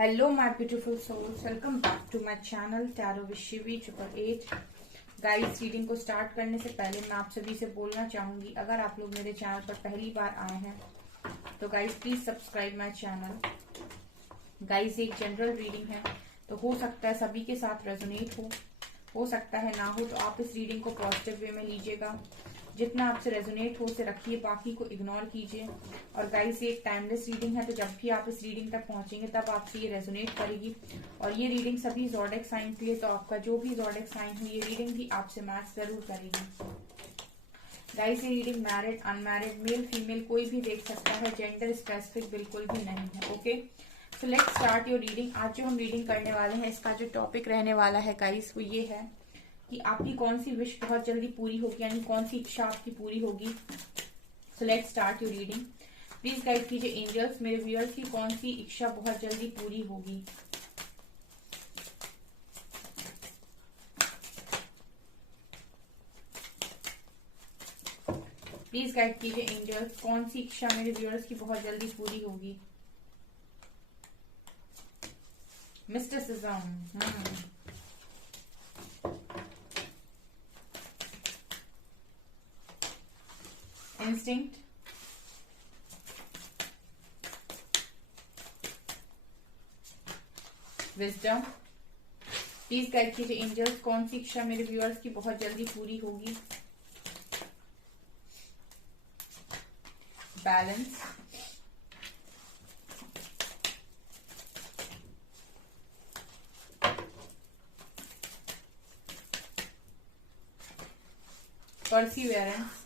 Hello my beautiful souls, welcome back to my channel Tarot with Shivi 888। Guys, reading को start करने से पहले मैं आप सभी से बोलना चाहूंगी, अगर आप लोग मेरे चैनल पर पहली बार आए हैं तो guys please subscribe my channel. Guys, एक जनरल रीडिंग है तो हो सकता है सभी के साथ रेजोनेट हो सकता है ना हो, तो आप इस रीडिंग को पॉजिटिव वे में लीजिएगा। जितना आपसे रेजोनेट हो उसे रखिए, बाकी को इग्नोर कीजिए। और गाइस, ये एक टाइमलेस रीडिंग है, तो जब भी आप इस रीडिंग तक पहुंचेंगे तब आपसे ये रेजोनेट करेगी। और ये रीडिंग सभी ज़ोडिएक साइन के लिए, तो आपका जो भी ज़ोडिएक साइन है ये रीडिंग भी आपसे मैच जरूर करेगी। गाइस, ये reading married, unmarried, male female कोई भी देख सकता है, जेंडर स्पेसिफिक बिल्कुल भी नहीं है। Okay, so let's start your reading. आज जो हम रीडिंग करने वाले हैं, इसका जो टॉपिक रहने वाला है गाइस वो ये है कि आपकी कौन सी विश बहुत जल्दी पूरी होगी, यानी कौन सी इच्छा आपकी पूरी होगी। So let's start your reading. Please guide कीजिए एंजल्स, मेरे व्यूअर्स की कौन सी इच्छा बहुत जल्दी पूरी होगी। प्लीज गाइड कीजिए एंजल्स, कौन सी इच्छा मेरे व्यूअर्स की बहुत जल्दी पूरी होगी। Mysticism, instinct, wisdom. Please guide कीजिए एंजल्स, कौन सी इच्छा मेरे व्यूअर्स की बहुत जल्दी पूरी होगी। Balance, perseverance,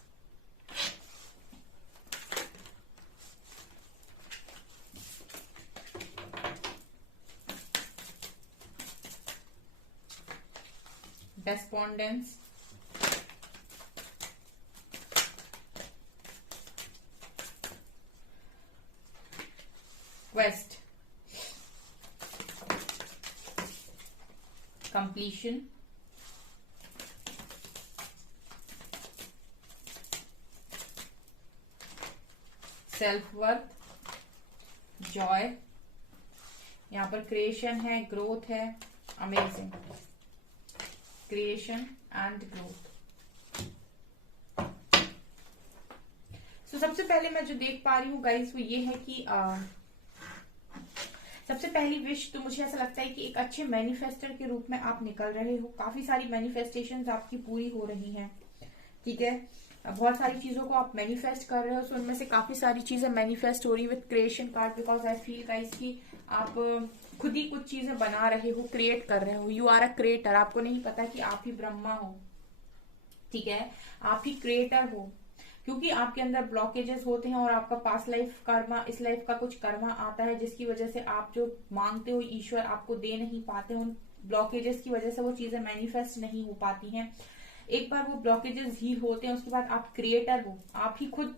despondence, quest, completion, self worth, joy. यहाँ पर क्रिएशन है, ग्रोथ है, amazing, creation and growth. So सबसे पहले मैं जो देख पा रही हूँ गाइस वो ये है कि सबसे पहली विश तो मुझे ऐसा लगता है कि एक अच्छे मैनिफेस्टर के रूप में आप निकल रहे हो। काफी सारी मैनिफेस्टेशंस आपकी पूरी हो रही हैं, ठीक है। बहुत सारी चीजों को आप मैनिफेस्ट कर रहे हो, सो उनमें से काफी सारी चीजें मैनिफेस्ट हो रही है with creation card, because I feel guys कि आप खुद ही कुछ चीजें बना रहे हो, क्रिएट कर रहे हो। You are a creator. आपको नहीं पता कि आप ही ब्रह्मा हो, ठीक है, आप ही क्रिएटर हो, क्योंकि आपके अंदर ब्लॉकेजेस होते हैं और आपका पास्ट लाइफ कर्मा, इस लाइफ का कुछ कर्मा आता है जिसकी वजह से आप जो मांगते हो ईश्वर आपको दे नहीं पाते। उन ब्लॉकेजेस की वजह से वो चीजें मैनिफेस्ट नहीं हो पाती हैं। एक बार वो ब्लॉकेजेस हील होते हैं उसके बाद आप क्रिएटर हो, आप ही खुद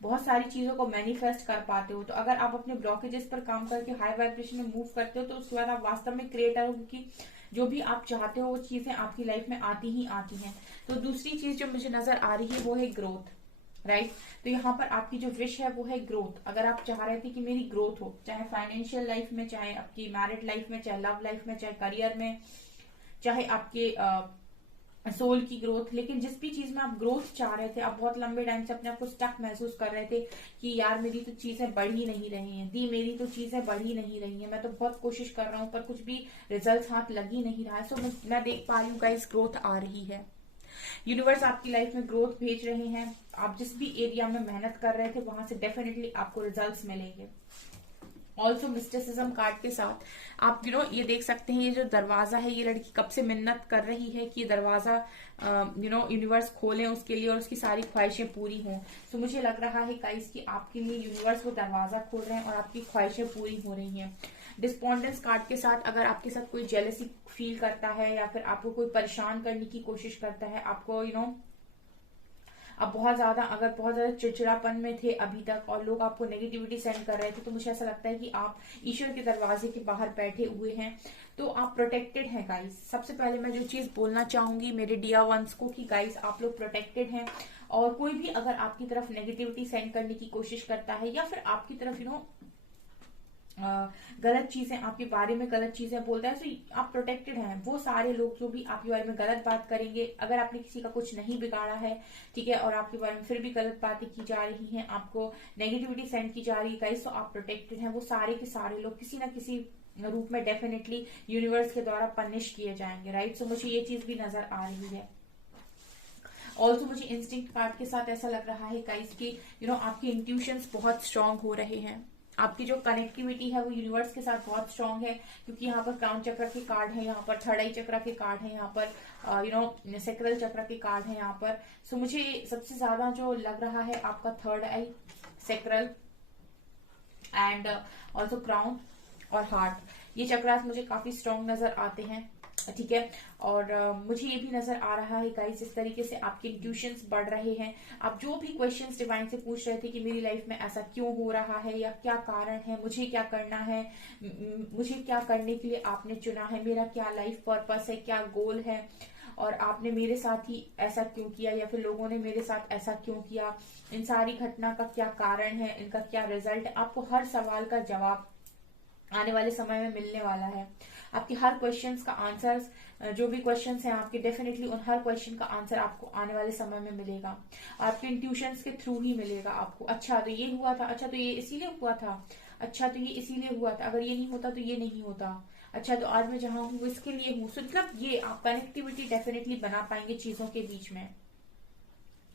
बहुत सारी चीजों को मैनिफेस्ट कर पाते हो। तो अगर आप अपने ब्लॉकेजेस पर काम करके हाई वाइब्रेशन में मूव करते हो तो उसके बाद आप वास्तव में क्रिएटर हो, क्योंकि जो भी आप चाहते हो वो चीजें आपकी लाइफ में आती ही आती हैं। तो दूसरी चीज जो मुझे नजर आ रही है वो है ग्रोथ, राइट। तो यहाँ पर आपकी जो विश है वो है ग्रोथ। अगर आप चाह रहे थे कि मेरी ग्रोथ हो, चाहे फाइनेंशियल लाइफ में, चाहे आपकी मैरिड लाइफ में, चाहे लव लाइफ में, चाहे करियर में, चाहे आपके सोल की ग्रोथ, लेकिन जिस भी चीज में आप ग्रोथ चाह रहे थे, आप बहुत लंबे टाइम से अपने आप को स्टक महसूस कर रहे थे कि यार मेरी तो चीजें बढ़ ही नहीं रही हैं, दी मेरी तो चीजें बढ़ ही नहीं रही हैं, मैं तो बहुत कोशिश कर रहा हूं पर कुछ भी रिजल्ट हाथ लग ही नहीं रहा है। सो मैं देख पा रही हूँ गाइस, ग्रोथ आ रही है। यूनिवर्स आपकी लाइफ में ग्रोथ भेज रहे हैं। आप जिस भी एरिया में मेहनत कर रहे थे वहां से डेफिनेटली आपको रिजल्ट्स मिलेंगे। ऑल्सो मिस्टिसिज्म कार्ड के साथ आप ये देख सकते हैं, ये जो दरवाजा है, ये लड़की कब से मिन्नत कर रही है कि ये दरवाजा यूनिवर्स खोले उसके लिए और उसकी सारी ख्वाहिशें पूरी हों। तो मुझे लग रहा है गाइस कि आपके लिए यूनिवर्स वो दरवाजा खोल रहे हैं और आपकी ख्वाहिशें पूरी हो रही हैं। डिस्पोंडेंस कार्ड के साथ अगर आपके साथ कोई जेलसी फील करता है या फिर आपको कोई परेशान करने की कोशिश करता है, आपको आप बहुत ज्यादा चिड़चिड़ापन में थे अभी तक और लोग आपको नेगेटिविटी सेंड कर रहे थे, तो मुझे ऐसा लगता है कि आप ईश्वर के दरवाजे के बाहर बैठे हुए हैं, तो आप प्रोटेक्टेड हैं गाइस। सबसे पहले मैं जो चीज बोलना चाहूंगी मेरे डियर वंस को कि गाइस आप लोग प्रोटेक्टेड हैं, और कोई भी अगर आपकी तरफ नेगेटिविटी सेंड करने की कोशिश करता है या फिर आपकी तरफ गलत चीजें आपके बारे में गलत चीजें बोलता है, तो आप प्रोटेक्टेड हैं। वो सारे लोग जो भी आपके बारे में गलत बात करेंगे, अगर आपने किसी का कुछ नहीं बिगाड़ा है, ठीक है, और आपके बारे में फिर भी गलत बातें की जा रही हैं, आपको नेगेटिविटी सेंड की जा रही है गाइस, तो आप प्रोटेक्टेड हैं। वो सारे के सारे लोग किसी ना किसी रूप में डेफिनेटली यूनिवर्स के द्वारा पनिश किए जाएंगे, राइट। सो मुझे ये चीज भी नजर आ रही है। ऑल्सो मुझे इंस्टिंक्ट कार्ड के साथ ऐसा लग रहा है गाइस कि आपके इंट्यूशंस बहुत स्ट्रांग हो रहे हैं। आपकी जो कनेक्टिविटी है वो यूनिवर्स के साथ बहुत स्ट्रांग है, क्योंकि यहाँ पर क्राउन चक्र के कार्ड है, यहाँ पर थर्ड आई चक्र के कार्ड है, यहाँ पर सेक्रल चक्र के कार्ड है यहाँ पर। सो मुझे सबसे ज्यादा जो लग रहा है आपका third I, sacral and also crown और हार्ट, ये चक्रास मुझे काफी स्ट्रांग नजर आते हैं, ठीक है। और मुझे ये भी नजर आ रहा है गाइस, इस तरीके से आपके इंट्यूशंस बढ़ रहे हैं। आप जो भी क्वेश्चंस डिवाइन से पूछ रहे थे कि मेरी लाइफ में ऐसा क्यों हो रहा है, या क्या कारण है, मुझे क्या करना है, मुझे क्या करने के लिए आपने चुना है, मेरा क्या लाइफ पर्पस है, क्या गोल है, और आपने मेरे साथ ही ऐसा क्यों किया, या फिर लोगों ने मेरे साथ ऐसा क्यों किया, इन सारी घटना का क्या कारण है, इनका क्या रिजल्ट है। आपको हर सवाल का जवाब आने वाले समय में मिलने वाला है। आपके हर क्वेश्चंस का आंसर्स, जो भी क्वेश्चंस हैं आपके, डेफिनेटली उन हर क्वेश्चन का आंसर आपको आने वाले समय में मिलेगा, आपके इंट्यूशंस के थ्रू ही मिलेगा आपको। अच्छा तो ये हुआ था, अच्छा तो ये इसीलिए हुआ था, अच्छा तो ये इसीलिए हुआ था, अगर ये नहीं होता तो ये नहीं होता, अच्छा तो आज मैं जहां हूँ इसके लिए हूँ। मतलब ये आप कनेक्टिविटी डेफिनेटली बना पाएंगे चीजों के बीच में।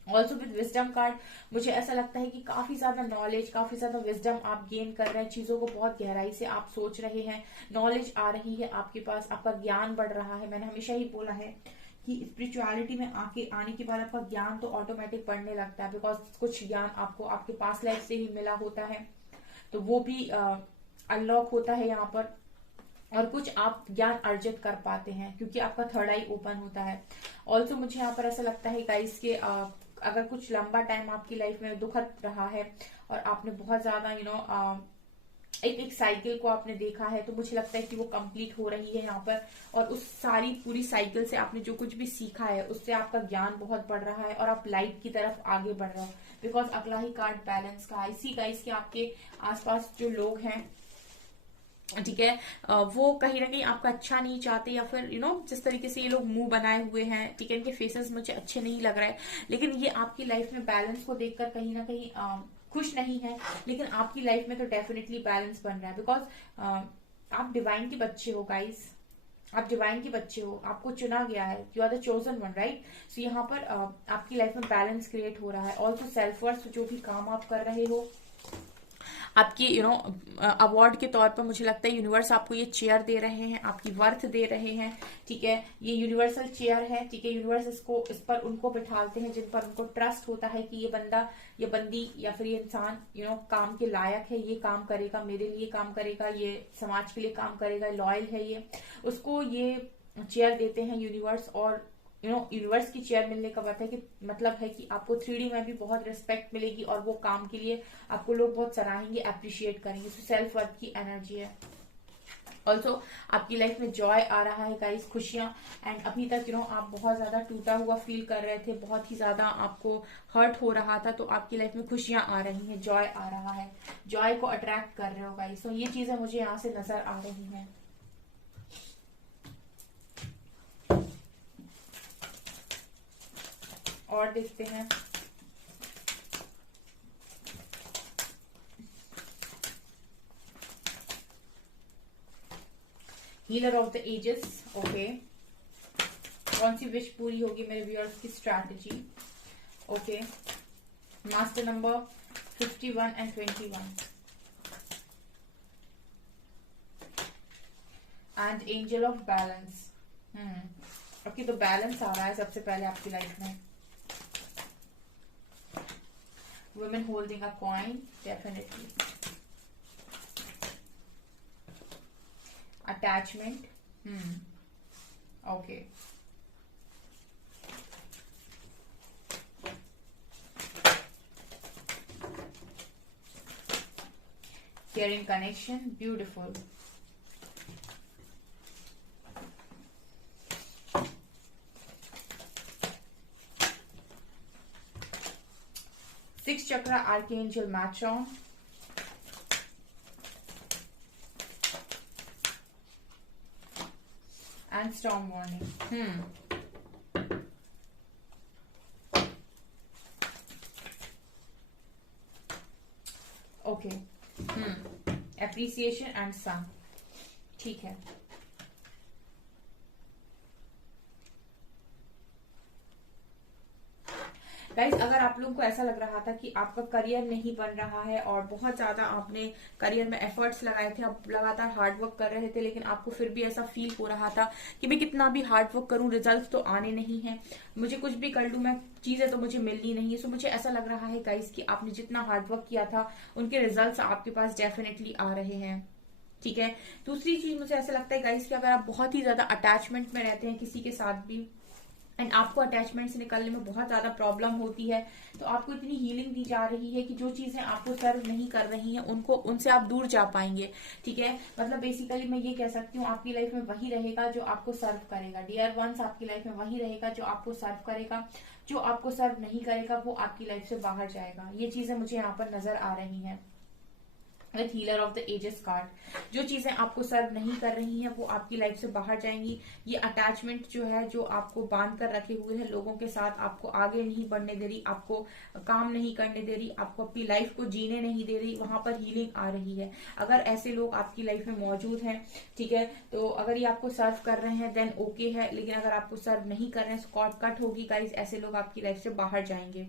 ऑल्सो विद विजडम कार्ड मुझे ऐसा लगता है कि काफी ज्यादा नॉलेज, काफी ज्यादा विजडम आप गेन कर रहे हैं, चीजों को बहुत गहराई से आप सोच रहे हैं, नॉलेज आ रही है आपके पास, आपका ज्ञान बढ़ रहा है। मैंने हमेशा ही बोला है कि स्पिरिचुअलिटी में आने के बाद आपका ज्ञान तो ऑटोमेटिक बढ़ने लगता है, बिकॉज कुछ ज्ञान आपको आपके पास लाइफ से ही मिला होता है, तो वो भी अनलॉक होता है यहाँ पर, और कुछ आप ज्ञान अर्जित कर पाते हैं क्योंकि आपका थर्ड आई ओपन होता है। ऑल्सो मुझे यहाँ पर ऐसा लगता है गाइस के अगर कुछ लंबा टाइम आपकी लाइफ में दुखद रहा है और आपने बहुत ज्यादा एक साइकिल को आपने देखा है, तो मुझे लगता है कि वो कंप्लीट हो रही है यहाँ पर, और उस सारी पूरी साइकिल से आपने जो कुछ भी सीखा है उससे आपका ज्ञान बहुत बढ़ रहा है और आप लाइट की तरफ आगे बढ़ रहे हो। बिकॉज अगला ही कार्ड बैलेंस का, इसी गाइस के आपके आसपास जो लोग हैं, ठीक है, वो कहीं ना कहीं आपका अच्छा नहीं चाहते, या फिर जिस तरीके से ये लोग मुंह बनाए हुए हैं, ठीक है, इनके फेसेस मुझे अच्छे नहीं लग रहे हैं, लेकिन ये आपकी लाइफ में बैलेंस को देखकर कहीं ना कहीं खुश नहीं है। लेकिन आपकी लाइफ में तो डेफिनेटली बैलेंस बन रहा है, बिकॉज आप डिवाइन के बच्चे हो गाइस, आप डिवाइन के बच्चे हो, आपको चुना गया है, you are the chosen one, right. So यहाँ पर आपकी लाइफ में बैलेंस क्रिएट हो रहा है। ऑल्सो सेल्फ वर्थ, जो भी काम आप कर रहे हो, आपकी अवार्ड के तौर पर मुझे लगता है यूनिवर्स आपको ये चेयर दे रहे हैं, आपकी वर्थ दे रहे हैं, ठीक है। ये यूनिवर्सल चेयर है, ठीक है, यूनिवर्स इस पर उनको बिठाते हैं जिन पर उनको ट्रस्ट होता है कि ये बंदा, ये बंदी, या फिर ये इंसान काम के लायक है, ये काम करेगा, मेरे लिए काम करेगा, ये समाज के लिए काम करेगा, लॉयल है, ये उसको ये चेयर देते हैं यूनिवर्स। और यूनिवर्स की चेयर मिलने का मतलब है कि आपको 3D में भी बहुत रिस्पेक्ट मिलेगी, और वो काम के लिए आपको लोग बहुत सराहेंगे, अप्रिशिएट करेंगे। सेल्फ वर्थ की एनर्जी है। ऑल्सो आपकी लाइफ में जॉय आ रहा है गाइस, खुशियां। एंड अभी तक आप बहुत ज्यादा टूटा हुआ फील कर रहे थे, बहुत ही ज्यादा आपको हर्ट हो रहा था, तो आपकी लाइफ में खुशियां आ रही हैं, जॉय आ रहा है, जॉय को अट्रैक्ट कर रहे हो गाइस। तो ये चीजें मुझे यहाँ से नजर आ रही हैं। और देखते हैं healer of the ages, okay, कौन सी विश पूरी होगी मेरे व्यूअर्स की strategy, okay. Master number 51 and 21 and angel of balance. Okay, तो बैलेंस आ रहा है सबसे पहले आपकी लाइफ में। Women holding a coin, definitely. Attachment, okay. Caring connection, beautiful. Sixth chakra, Archangel Matron. And storm warning. Okay, appreciation and sun, ठीक है। गाइज, अगर आप लोगों को ऐसा लग रहा था कि आपका करियर नहीं बन रहा है और बहुत ज्यादा आपने करियर में एफर्ट्स लगाए थे, आप लगातार हार्ड वर्क कर रहे थे, लेकिन आपको फिर भी ऐसा फील हो रहा था कि मैं कितना भी हार्ड वर्क करूं रिजल्ट तो आने नहीं है, मुझे कुछ भी कर लूं मैं, चीजें तो मुझे मिलनी नहीं है। सो मुझे ऐसा लग रहा है गाइज कि आपने जितना हार्ड वर्क किया था उनके रिजल्ट आपके पास डेफिनेटली आ रहे हैं, ठीक है। दूसरी चीज मुझे ऐसा लगता है गाइज कि अगर आप बहुत ही ज्यादा अटैचमेंट में रहते हैं किसी के साथ भी एंड आपको अटैचमेंट से निकलने में बहुत ज्यादा प्रॉब्लम होती है, तो आपको इतनी हीलिंग दी जा रही है कि जो चीजें आपको सर्व नहीं कर रही हैं उनको उनसे आप दूर जा पाएंगे, ठीक है। मतलब बेसिकली मैं ये कह सकती हूँ आपकी लाइफ में वही रहेगा जो आपको सर्व करेगा, डियर वंस आपकी लाइफ में वही रहेगा जो आपको सर्व करेगा, जो आपको सर्व नहीं करेगा वो आपकी लाइफ से बाहर जाएगा। ये चीजें मुझे यहाँ पर नजर आ रही है with healer of the ages card, जो चीजें आपको सर्व नहीं कर रही हैं वो आपकी लाइफ से बाहर जाएंगी। ये अटैचमेंट जो है, जो आपको बांध कर रखे हुए हैं लोगों के साथ, आपको आगे नहीं बढ़ने दे रही, आपको काम नहीं करने दे रही, आपको अपनी लाइफ को जीने नहीं दे रही, वहां पर हीलिंग आ रही है। अगर ऐसे लोग आपकी लाइफ में मौजूद हैं, ठीक है, तो अगर ये आपको सर्व कर रहे हैं देन ओके है, लेकिन अगर आपको सर्व नहीं कर रहे हैं स्कॉट कट होगी गाइज, ऐसे लोग आपकी लाइफ से बाहर जाएंगे।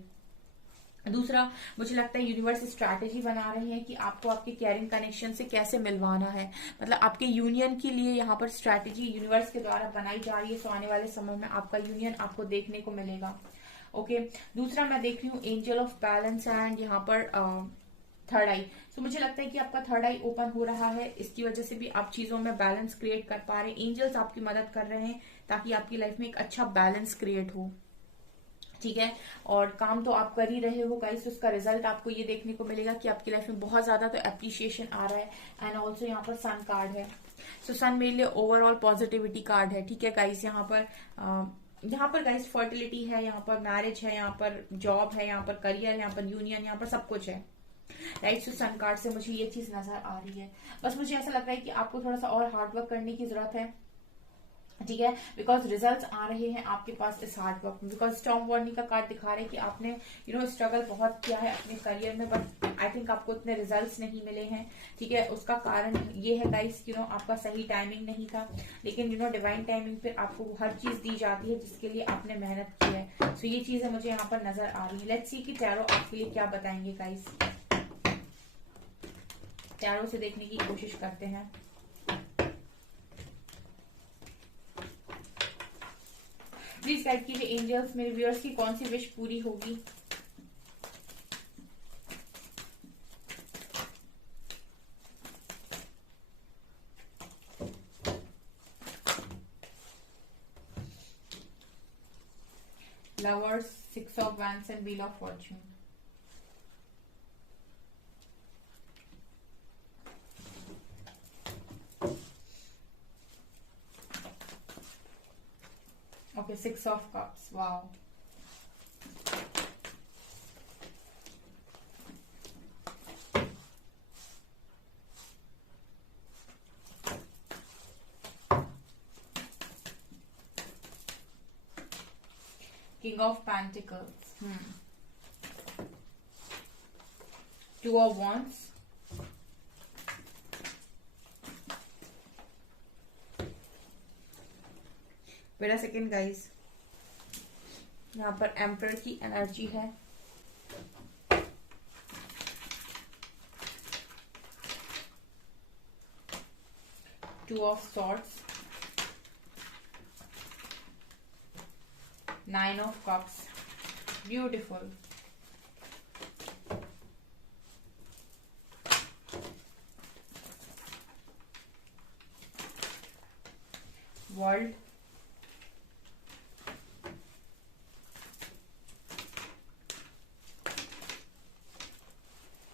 दूसरा, मुझे लगता है यूनिवर्स स्ट्रैटेजी बना रहे हैं कि आपको आपके केयरिंग कनेक्शन से कैसे मिलवाना है, मतलब आपके यूनियन के लिए यहाँ पर स्ट्रैटेजी यूनिवर्स के द्वारा बनाई जा रही है। सो आने वाले समय में आपका यूनियन आपको देखने को मिलेगा, ओके। दूसरा मैं देख रही हूँ एंजल ऑफ बैलेंस एंड यहाँ पर थर्ड आई। सो मुझे लगता है कि आपका थर्ड आई ओपन हो रहा है, इसकी वजह से भी आप चीजों में बैलेंस क्रिएट कर पा रहे हैं, एंजल्स आपकी मदद कर रहे हैं ताकि आपकी लाइफ में एक अच्छा बैलेंस क्रिएट हो, ठीक है। और काम तो आप कर ही रहे हो गाइस, उसका रिजल्ट आपको ये देखने को मिलेगा कि आपकी लाइफ में बहुत ज्यादा तो एप्रिशिएशन आ रहा है। एंड ऑल्सो यहाँ पर सन कार्ड है, सो सन मेरे लिए ओवरऑल पॉजिटिविटी कार्ड है, ठीक है गाइस। यहाँ पर गाइस फर्टिलिटी है, यहाँ पर मैरिज है, यहाँ पर जॉब है, यहाँ पर करियर है, यहाँ पर यूनियन, यहाँ पर सब कुछ है, राइट। सो सन कार्ड से मुझे ये चीज नजर आ रही है। बस मुझे ऐसा लग रहा है कि आपको थोड़ा सा और हार्डवर्क करने की जरूरत है, ठीक है, बिकॉज रिजल्ट्स आ रहे हैं आपके पास इस हार्ड वर्क में। बिकॉज स्टॉर्म वार्निंग का कार्ड दिखा रहे हैं कि आपने स्ट्रगल बहुत किया है अपने करियर में, बट आई थिंक आपको इतने रिजल्ट्स नहीं मिले हैं, ठीक है। उसका कारण ये है गाइस आपका सही टाइमिंग नहीं था, लेकिन डिवाइन टाइमिंग पे आपको हर चीज दी जाती है जिसके लिए आपने मेहनत की है। सो ये चीजें मुझे यहाँ पर नजर आ रही है। लेट्स सी कि टैरो आपके लिए क्या बताएंगे गाइस, टैरो से देखने की कोशिश करते हैं। प्लीज गाइड कीजिए एंजल्स, मेरे व्यूअर्स की कौन सी विश पूरी होगी। Lovers, 6 of wands and wheel of Fortune. Okay, 6 of cups. Wow. King of Pentacles. 2 of Wands. Wait a second guys, यहाँ पर एम्पर की एनर्जी है, two of swords, 9 of cups, beautiful, world,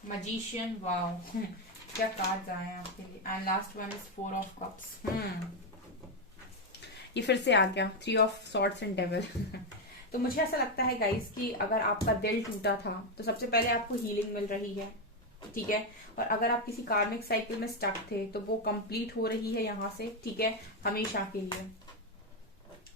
magician, wow क्या cards आए हैं आपके लिए। And last one is 4 of cups. ये फिर से आ गया 3 ऑफ सॉर्ड्स एंड डेविल। तो मुझे ऐसा लगता है गाइस कि अगर आपका दिल टूटा था तो सबसे पहले आपको हीलिंग मिल रही है, ठीक है। और अगर आप किसी कार्मिक साइकिल में स्टक थे तो वो कंप्लीट हो रही है यहाँ से, ठीक है, हमेशा के लिए।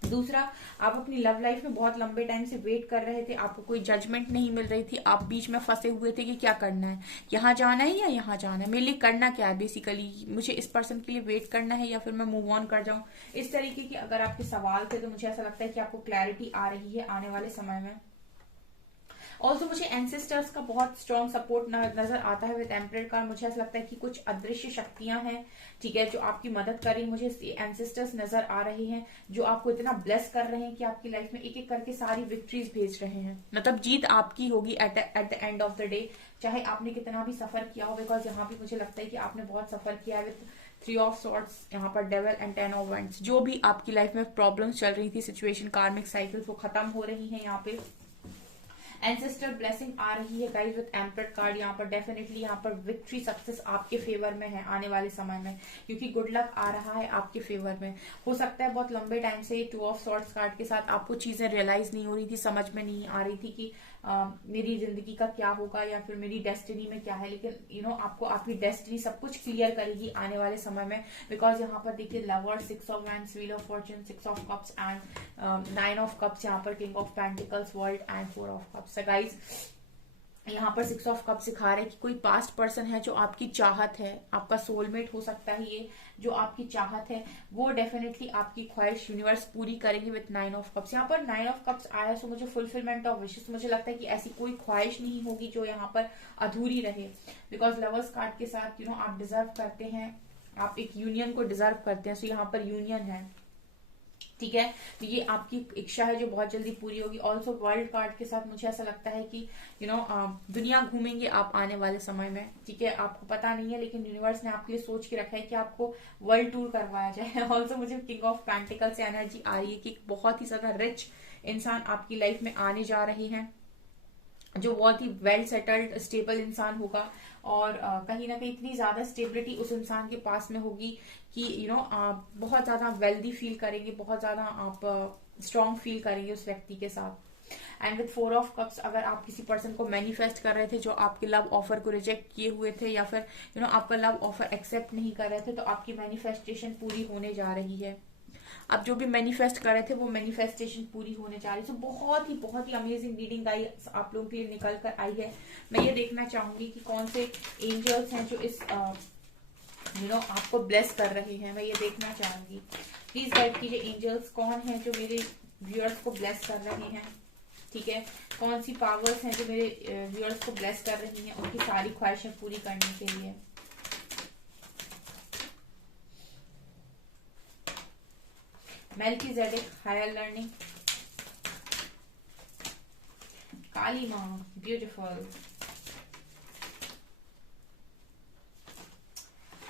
दूसरा, आप अपनी लव लाइफ में बहुत लंबे टाइम से वेट कर रहे थे, आपको कोई जजमेंट नहीं मिल रही थी, आप बीच में फंसे हुए थे कि क्या करना है, यहाँ जाना है या यहाँ जाना है, मेरे लिए करना क्या है, बेसिकली मुझे इस पर्सन के लिए वेट करना है या फिर मैं मूव ऑन कर जाऊं। इस तरीके के अगर आपके सवाल थे तो मुझे ऐसा लगता है कि आपको क्लैरिटी आ रही है आने वाले समय में। ऑल्सो मुझे एंसेस्टर्स का बहुत स्ट्रॉन्ग सपोर्ट नजर आता है विद एम्परर का। मुझे ऐसा लगता है कि कुछ अदृश्य शक्तियां हैं, ठीक है, जो आपकी मदद कर रही है। मुझे एंसेस्टर्स नजर आ रहे हैं जो आपको इतना ब्लेस कर रहे हैं कि आपकी लाइफ में एक एक करके सारी विक्ट्रीज भेज रहे हैं। मतलब जीत आपकी होगी at the end of the day, चाहे आपने कितना भी सफर किया हो। बिकॉज यहाँ भी मुझे लगता है कि आपने बहुत सफर किया है विद 3 ऑफ सॉर्ट्स, यहाँ पर डेविल एंड 10 ऑफ वैंड्स। जो भी आपकी लाइफ में प्रॉब्लम्स चल रही थी, सिचुएशन, कार्मिक साइकिल्स, वो खत्म हो रही है। यहाँ पे एंसेस्टर ब्लेसिंग आ रही है गाइस विद एम्परर कार्ड। यहाँ पर डेफिनेटली यहाँ पर विक्ट्री, सक्सेस आपके फेवर में है आने वाले समय में, क्योंकि गुड लक आ रहा है आपके फेवर में। हो सकता है बहुत लंबे टाइम से 2 ऑफ सॉर्ट्स कार्ड के साथ आपको चीजें रियलाइज नहीं हो रही थी, समझ में नहीं आ रही थी कि मेरी जिंदगी का क्या होगा या फिर मेरी डेस्टिनी में क्या है। लेकिन आपको आपकी डेस्टिनी सब कुछ क्लियर करेगी आने वाले समय में। बिकॉज यहाँ पर देखिए lover, 6 of wands, wheel of Fortune, 6 of cups and 9 of cups, यहाँ पर king of pentacles, world and 4 of cups. Guys यहाँ पर 6 ऑफ कप सिखा रहे हैं कि कोई पास्ट पर्सन है जो आपकी चाहत है, आपका सोलमेट हो सकता है ये, जो आपकी चाहत है वो डेफिनेटली आपकी ख्वाहिश यूनिवर्स पूरी करेंगे विद 9 ऑफ कप्स। यहाँ पर 9 ऑफ कप्स आया सो मुझे फुलफिलमेंट ऑफ विशेस। मुझे लगता है कि ऐसी कोई ख्वाहिश नहीं होगी जो यहाँ पर अधूरी रहे। बिकॉज लवर्स कार्ड के साथ आप डिजर्व करते हैं, आप एक यूनियन को डिजर्व करते हैं। सो यहाँ पर यूनियन है, ठीक है, तो ये आपकी इच्छा है जो बहुत जल्दी पूरी होगी। ऑल्सो वर्ल्ड कार्ड के साथ मुझे ऐसा लगता है कि दुनिया घूमेंगे आप आने वाले समय में, ठीक है, आपको पता नहीं है लेकिन यूनिवर्स ने आपके लिए सोच के रखा है कि आपको वर्ल्ड टूर करवाया जाए। ऑल्सो मुझे किंग ऑफ पेंटिकल से एनर्जी आ रही है कि बहुत ही ज्यादा रिच इंसान आपकी लाइफ में आने जा रहे हैं, जो बहुत ही वेल सेटल्ड स्टेबल इंसान होगा। और कहीं ना कहीं इतनी ज्यादा स्टेबिलिटी उस इंसान के पास में होगी कि आप बहुत ज्यादा वेल्दी फील करेंगे, बहुत ज्यादा आप स्ट्रॉन्ग फील करेंगे उस व्यक्ति के साथ। एंड विद 4 ऑफ कप्स, अगर आप किसी पर्सन को मैनिफेस्ट कर रहे थे जो आपके लव ऑफर को रिजेक्ट किए हुए थे या फिर आपका लव ऑफर एक्सेप्ट नहीं कर रहे थे, तो आपकी मैनिफेस्टेशन पूरी होने जा रही है। आप जो भी मैनिफेस्ट कर रहे थे वो मैनिफेस्टेशन पूरी होने जा रही है। तो बहुत ही अमेजिंग रीडिंग आई आप लोगों के लिए निकल कर आई है। मैं ये देखना चाहूंगी कि कौन से एंजल्स हैं जो इस आपको ब्लेस कर रहे हैं। मैं ये देखना चाहूंगी, प्लीज गाइड कीजिए एंजल्स, कौन है जो मेरे व्यूअर्स को ब्लेस कर रहे हैं, ठीक है, कौन सी पावर्स हैं जो मेरे व्यूअर्स को ब्लेस कर रही हैं उनकी सारी ख्वाहिशें पूरी करने के लिए। मेल्कीजेडेक, higher learning, Kali Maa, beautiful,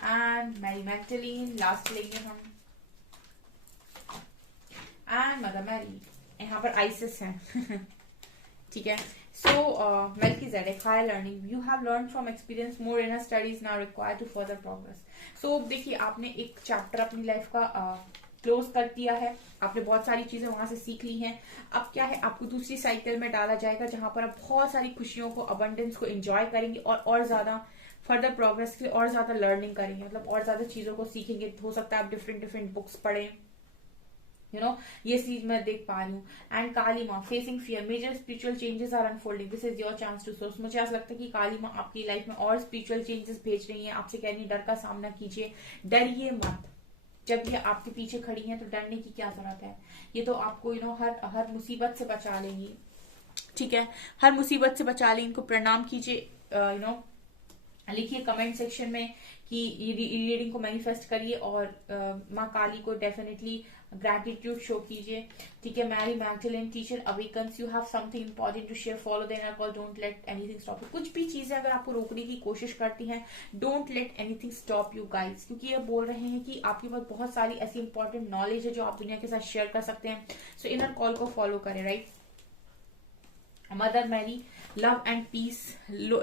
and Mary Magdalene, last लेंगे हम, एंड मदर मैरी। यहाँ पर आइसिस है। ठीक है, so Melchizedek, higher learning, you have learn from experience, more inner studies now required to further progress. So देखिए, आपने एक चैप्टर अपनी लाइफ का क्लोज कर दिया है, आपने बहुत सारी चीजें वहां से सीख ली हैं। अब क्या है, आपको दूसरी साइकिल में डाला जाएगा जहां पर आप बहुत सारी खुशियों को, अबंडेंस को एंजॉय करेंगे और ज्यादा फर्दर प्रोग्रेस के लिए और ज्यादा लर्निंग करेंगे, मतलब और ज्यादा चीजों को सीखेंगे। हो सकता है आप डिफरेंट बुक्स पढ़ें, ये चीज मैं देख पा रही हूँ। And Kali Maa, facing fear, major spiritual changes are unfolding, this is your chance to source. मुझे ऐसा लगता है कि काली माँ आपकी लाइफ में और स्पिरिचुअल चेंजेस भेज रही हैं, आपसे कह रही है डर का सामना कीजिए, डरिए मत। जब ये आपके पीछे खड़ी हैं तो डरने की क्या जरूरत है, ये तो आपको हर मुसीबत से बचा लेंगी, ठीक है, हर मुसीबत से बचा लेंगी। इनको प्रणाम कीजिए, लिखिए कमेंट सेक्शन में कि रीडिंग को मैनिफेस्ट करिए और माँ काली को डेफिनेटली ग्रैटिट्यूड शो कीजिए, ठीक है। Mary Magdalene, teacher awakens, you have something important to share, follow the inner call, don't let anything stop you. कुछ भी चीजें अगर आपको रोकने की कोशिश करती हैं, don't let anything stop you guys, क्योंकि ये बोल रहे हैं कि आपके पास बहुत सारी ऐसी इंपॉर्टेंट नॉलेज है जो आप दुनिया के साथ शेयर कर सकते हैं। सो इनर कॉल को फॉलो करें, right. Mother Mary, love and peace,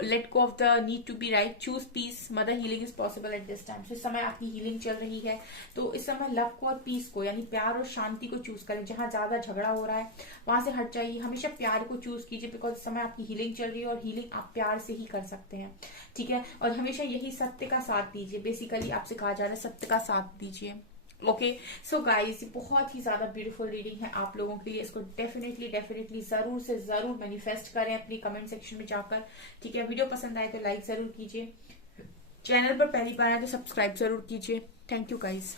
let go of the need to be right, choose peace, mother healing is possible at this time। so इस समय आपकी हीलिंग चल रही है, तो इस समय लव को और पीस को, यानी प्यार और शांति को चूज करें। जहां ज्यादा झगड़ा हो रहा है वहां से हट जाइए, हमेशा प्यार को चूज कीजिए, बिकॉज इस समय आपकी हीलिंग चल रही है और हीलिंग आप प्यार से ही कर सकते हैं, ठीक है। और हमेशा यही सत्य का साथ दीजिए, बेसिकली आपसे कहा जा रहा है सत्य का साथ दीजिए, ओके सो गाइस, बहुत ही ज्यादा ब्यूटीफुल रीडिंग है आप लोगों के लिए। इसको डेफिनेटली जरूर से जरूर मैनिफेस्ट करें अपनी कमेंट सेक्शन में जाकर, ठीक है। वीडियो पसंद आए तो लाइक जरूर कीजिए, चैनल पर पहली बार आए तो सब्सक्राइब जरूर कीजिए। Thank you guys.